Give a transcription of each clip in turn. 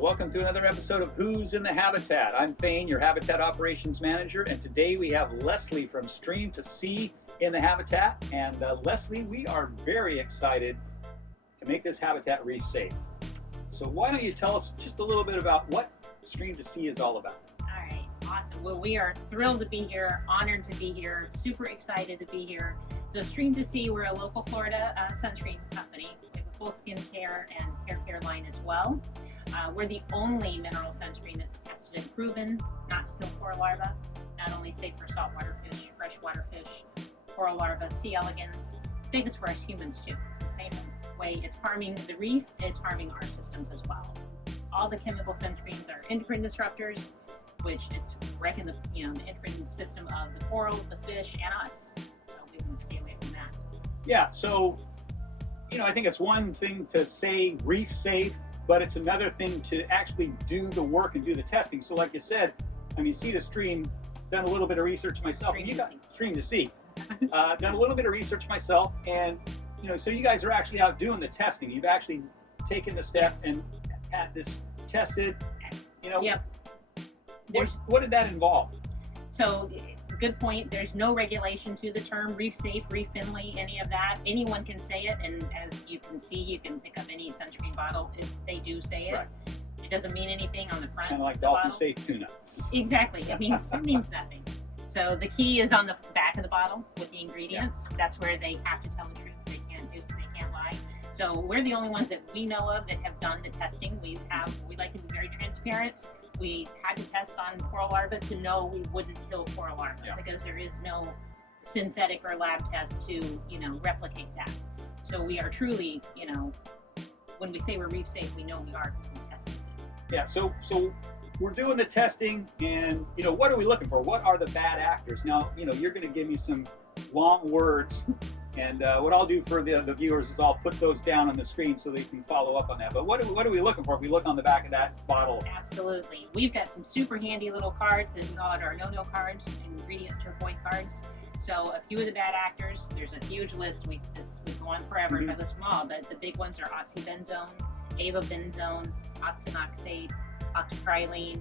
Welcome to another episode of Who's in the Habitat. I'm Thane, your Habitat Operations Manager, and today we have Leslie from Stream to Sea in the Habitat. And Leslie, we are very excited to make this habitat reef safe. So why don't you tell us just a little bit about what Stream to Sea is all about? All right, awesome. Well, we are thrilled to be here, honored to be here, super excited to be here. So Stream to Sea, we're a local Florida sunscreen company. We have a full skincare and hair care line as well. We're the only mineral sunscreen that's tested and proven not to kill coral larvae, not only safe for saltwater fish, freshwater fish, coral larvae, C. elegans, safest for us humans too. It's the same way it's harming the reef, it's harming our systems as well. All the chemical sunscreens are endocrine disruptors, which it's wrecking the endocrine system of the coral, the fish, and us. So we want to stay away from that. Yeah, so I think it's one thing to say reef safe, but it's another thing to actually do the work and do the testing. So like you said, Sea to Stream, done a little bit of research myself. Stream to Sea. Done a little bit of research myself, and so you guys are actually out doing the testing. You've actually taken the step and had this tested. Yep. What did that involve? So, good point. There's no regulation to the term reef safe, reef friendly, any of that. Anyone can say it, and as you can see, you can pick up any sunscreen bottle if they do say it. Right. It doesn't mean anything on the front. Kind of like of the dolphin bottle. safe tuna. Exactly. It means nothing. So the key is on the back of the bottle with the ingredients. Yeah. That's where they have to tell the truth. They can't lie. So we're the only ones that we know of that have done the testing. We like to be very transparent. We had to test on coral larvae to know we wouldn't kill coral larvae because there is no synthetic or lab test to replicate that. So we are truly, when we say we're reef safe, we know we are because we tested it. Yeah. So we're doing the testing, and what are we looking for? What are the bad actors? Now you're going to give me some long words. And what I'll do for the viewers is I'll put those down on the screen so they can follow up on that. But what are we looking for if we look on the back of that bottle? Absolutely. We've got some super handy little cards that we call it our no-no cards, ingredients to avoid cards. So a few of the bad actors, there's a huge list. We go on forever if I list them all, but the big ones are oxybenzone, avobenzone, octinoxate, octoprilene,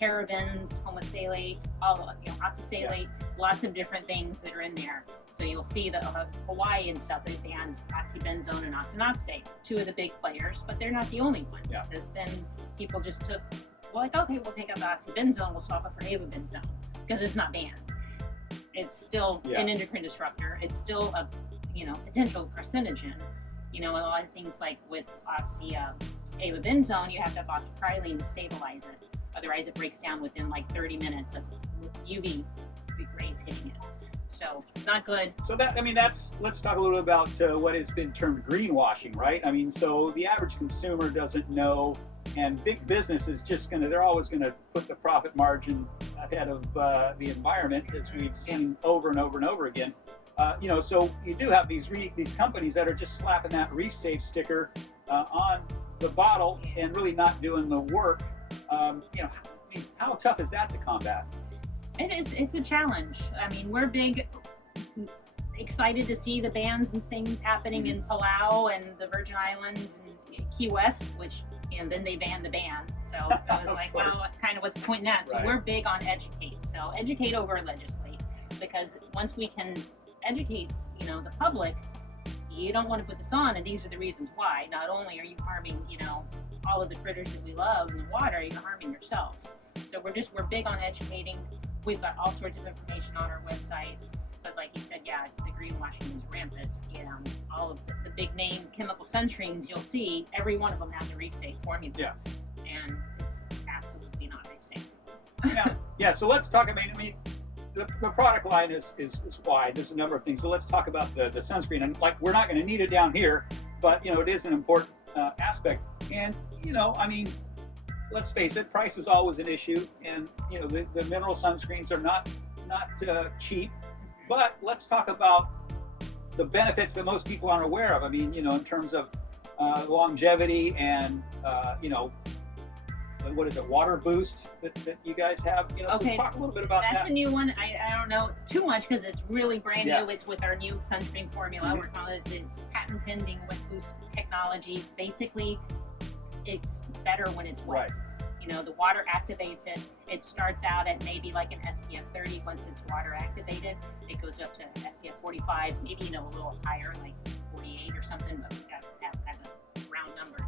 parabens, homosalate, octosalate, lots of different things that are in there. So you'll see that Hawaii and stuff, they banned oxybenzone and octinoxate, two of the big players, but they're not the only ones. Because then people just took, we'll take out the oxybenzone, we'll swap it for avobenzone, because it's not banned. It's still an endocrine disruptor. It's still a potential carcinogen. A lot of things like with avobenzone, you have to have octoprilene to stabilize it. Otherwise, it breaks down within like 30 minutes of UV rays hitting it. So, not good. So let's talk a little bit about what has been termed greenwashing, right? So the average consumer doesn't know, and big business is they're always going to put the profit margin ahead of the environment, as we've seen over and over and over again. So you do have these companies that are just slapping that reef safe sticker on the bottle and really not doing the work. How tough is that to combat? It's a challenge. We're excited to see the bans and things happening in Palau and the Virgin Islands and Key West, which then they banned the ban. So I was like, well, kind of what's the point in that? So we're big on educate. So educate over legislate, because once we can educate, the public, you don't want to put this on, and these are the reasons why. Not only are you harming, all of the critters that we love in the water, you're harming yourself. So we're big on educating. We've got all sorts of information on our website. But like you said, the greenwashing is rampant. All of the big name chemical sunscreens you'll see, every one of them has a reef safe formula. Yeah. And it's absolutely not reef safe. Yeah. So let's talk. The product line is wide. There's a number of things. So let's talk about the sunscreen. And we're not going to need it down here, but it is an important aspect. And let's face it, price is always an issue. And the mineral sunscreens are not cheap. But let's talk about the benefits that most people aren't aware of. In terms of longevity and what is it, water boost that you guys have? So talk a little bit about that. That's a new one. I don't know too much because it's really brand new. It's with our new sunscreen formula. We're calling it's patent pending with boost technology. Basically, it's better when it's wet. Right. You know, the water activates it. It starts out at maybe like an SPF 30. Once it's water activated, it goes up to SPF 45, maybe, you know, a little higher, like 48 or something, but we got that kind of round number.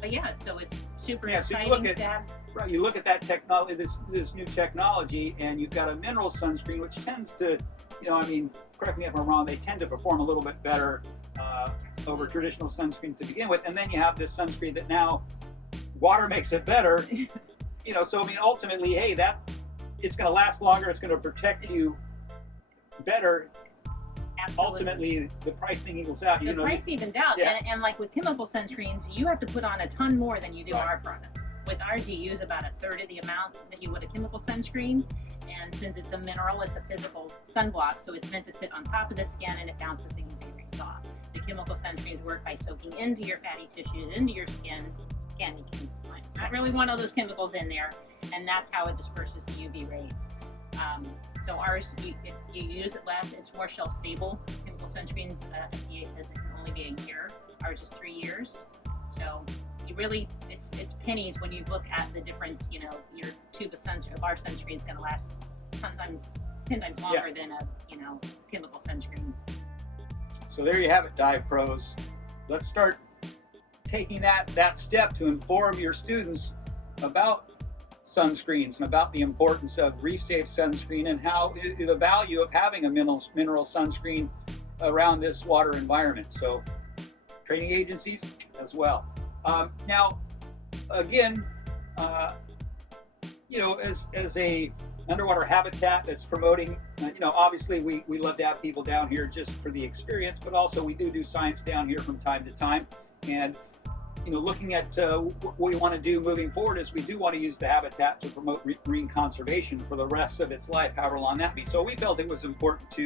But yeah, so it's super exciting to have. Right, you look at that technology, this new technology, and you've got a mineral sunscreen, which tends to, you know, I mean, correct me if I'm wrong, they tend to perform a little bit better over traditional sunscreen to begin with, and then you have this sunscreen that now water makes it better. You know, so I mean, ultimately, hey, it's going to last longer, it's going to protect you better. Absolutely. Ultimately, the price thing equals out. The price evens out, and like with chemical sunscreens, you have to put on a ton more than you do our product. With ours, you use about a third of the amount that you would a chemical sunscreen, and since it's a mineral, it's a physical sunblock, so it's meant to sit on top of the skin and it bounces the UV rays off. The chemical sunscreens work by soaking into your fatty tissues, into your skin. Again, you can not really want all those chemicals in there, and that's how it disperses the UV rays. So ours, if you use it less, it's more shelf stable. Chemical sunscreens, FDA says it can only be a year. Ours is 3 years. So you really, it's pennies when you look at the difference. You know, your tube of our sunscreen is going to last 10 times longer than a, you know, chemical sunscreen. So there you have it, dive pros. Let's start taking that step to inform your students about sunscreens and about the importance of reef-safe sunscreen and how the value of having a mineral sunscreen around this water environment. So training agencies as well. Now, again, you know, as a underwater habitat that's promoting, you know, obviously we love to have people down here just for the experience, but also we do science down here from time to time. And you know, looking at what we want to do moving forward is we do want to use the habitat to promote marine conservation for the rest of its life, however long that be. So we felt it was important to,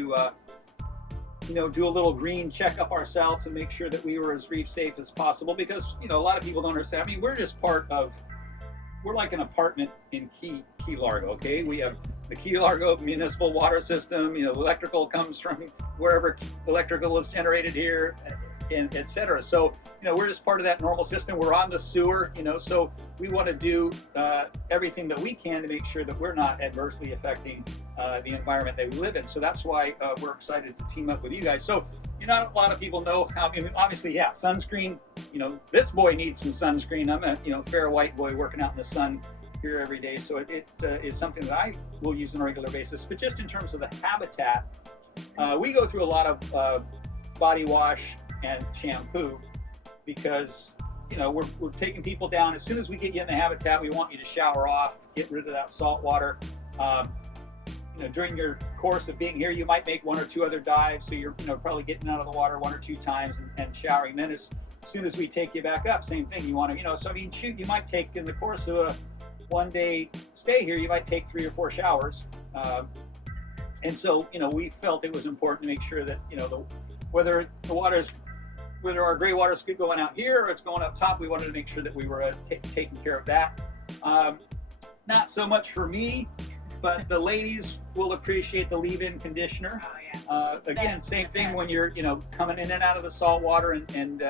you know, do a little green checkup ourselves and make sure that we were as reef safe as possible, because, you know, a lot of people don't understand. I mean, we're just we're like an apartment in Key Largo, okay? We have the Key Largo municipal water system, you know, electrical comes from wherever electrical is generated here, and et cetera. So, you know, we're just part of that normal system. We're on the sewer, you know, so we want to do everything that we can to make sure that we're not adversely affecting the environment that we live in. So that's why we're excited to team up with you guys. So, you know, a lot of people know how, I mean, obviously, yeah, sunscreen, you know, this boy needs some sunscreen. I'm a, you know, fair white boy working out in the sun here every day. So it is something that I will use on a regular basis. But just in terms of the habitat, we go through a lot of body wash and shampoo, because, you know, we're taking people down. As soon as we get you in the habitat, we want you to shower off, get rid of that salt water. You know, during your course of being here, you might make 1 or 2 other dives, so you're, you know, probably getting out of the water 1 or 2 times and showering. Then as soon as we take you back up, same thing. You want to, you know, so I mean, shoot, you might take, in the course of a 1-day stay here, you might take 3 or 4 showers. And so, you know, we felt it was important to make sure that, you know, whether our gray water is going out here or it's going up top, we wanted to make sure that we were taking care of that. Not so much for me, but the ladies will appreciate the leave-in conditioner. Oh, yeah. Again, same thing when you're, you know, coming in and out of the salt water and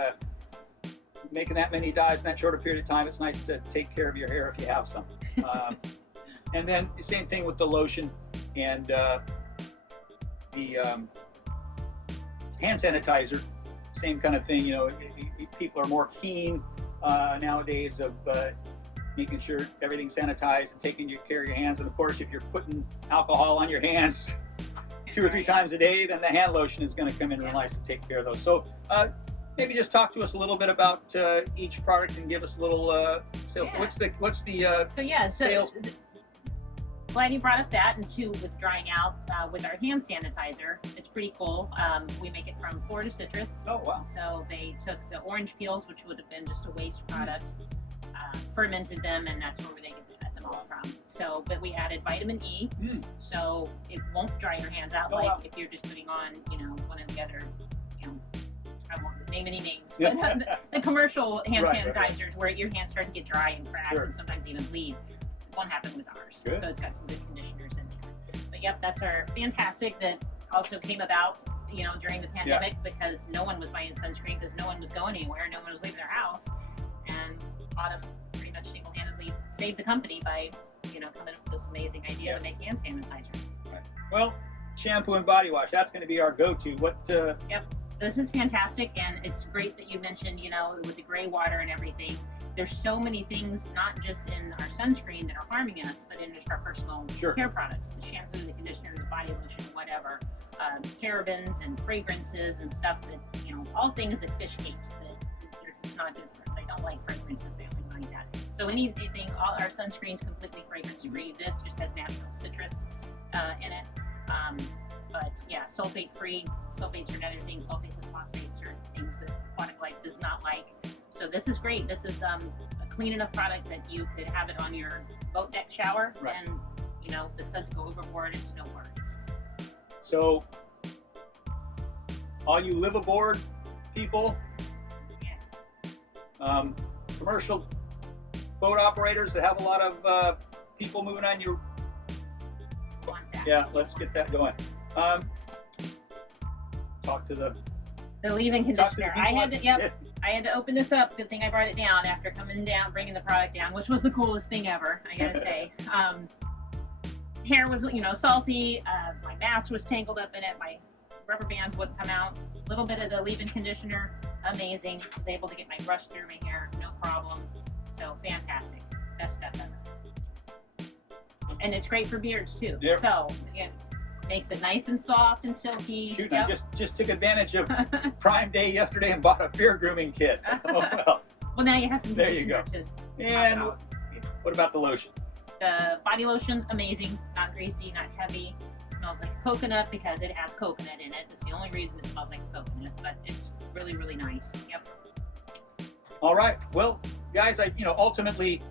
making that many dives in that shorter period of time. It's nice to take care of your hair if you have some. And then the same thing with the lotion and the hand sanitizer. Same kind of thing, you know, people are more keen nowadays of making sure everything's sanitized and taking care of your hands. And of course, if you're putting alcohol on your hands 2 or 3 times a day, then the hand lotion is going to come in real nice and take care of those. So maybe just talk to us a little bit about each product and give us a little sales. Yeah. What's the sales? Glad you brought up that, and too, with drying out with our hand sanitizer, it's pretty cool. We make it from Florida citrus. Oh, wow. So they took the orange peels, which would have been just a waste product, fermented them, and that's where they get the ethanol from. So, but we added vitamin E, so it won't dry your hands out if you're just putting on, you know, one of the other, you know, I won't name any names, but the commercial hand sanitizers where your hands start to get dry and crack and sometimes even bleed. Won't happen with ours. Good. So it's got some good conditioners in there. But yep, that's our fantastic that also came about, you know, during the pandemic because no one was buying sunscreen because no one was going anywhere, no one was leaving their house, and Autumn pretty much single-handedly saved the company by, coming up with this amazing idea to make hand sanitizer. Right. Well, shampoo and body wash, that's going to be our go-to. Yep. This is fantastic, and it's great that you mentioned, with the gray water and everything. There's so many things, not just in our sunscreen that are harming us, but in just our personal care products, the shampoo, the conditioner, the body lotion, whatever, parabens and fragrances and stuff that, all things that fish hate, that it's not good for them. They don't like fragrances, they only like that. So anything, all our sunscreen's completely fragrance-free. This just has natural citrus in it. But yeah, sulfate-free. Sulfates are another thing. Sulfates and phosphates are things that aquatic life does not like. So this is great. This is a clean enough product that you could have it on your boat deck shower, and the suds go overboard. It's no worries. So all you live aboard people, commercial boat operators that have a lot of people moving on your. Yeah, let's get that going. Talk to the leave-in conditioner. I had to open this up. Good thing I brought it down after coming down, bringing the product down, which was the coolest thing ever, I gotta say. Hair was, salty. My mask was tangled up in it. My rubber bands wouldn't come out. A little bit of the leave-in conditioner, amazing. Was able to get my brush through my hair, no problem. So fantastic, best stuff ever. And it's great for beards too. Yep. So again, makes it nice and soft and silky. Shoot, I just took advantage of Prime Day yesterday and bought a beard grooming kit. Well, now you have some conditioner to. And what about the lotion? The body lotion, amazing. Not greasy, not heavy. It smells like coconut because it has coconut in it. That's the only reason it smells like coconut, but it's really, really nice. Yep. All right. Well, guys, ultimately,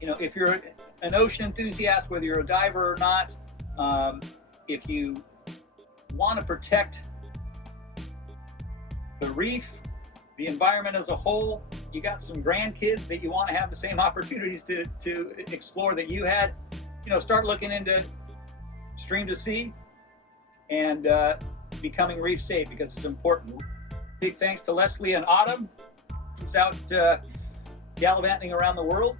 if you're an ocean enthusiast, whether you're a diver or not, if you want to protect the reef, the environment as a whole, you got some grandkids that you want to have the same opportunities to explore that you had, start looking into stream to sea and becoming reef safe, because it's important. Big thanks to Leslie and Autumn, who's out gallivanting around the world,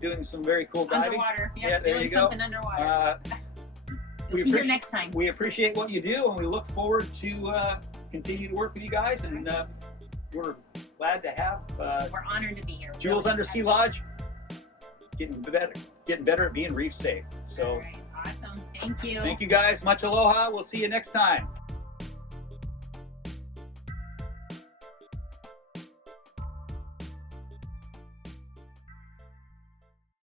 doing some very cool diving. Underwater. Yep, yeah, there doing you go. Something underwater. We'll see you next time. We appreciate what you do, and we look forward to continue to work with you guys. And we're glad to have. We're honored to be here. Jules really Undersea Lodge getting better at being reef safe. So. All right. Awesome. Thank you. Thank you guys. Much aloha. We'll see you next time.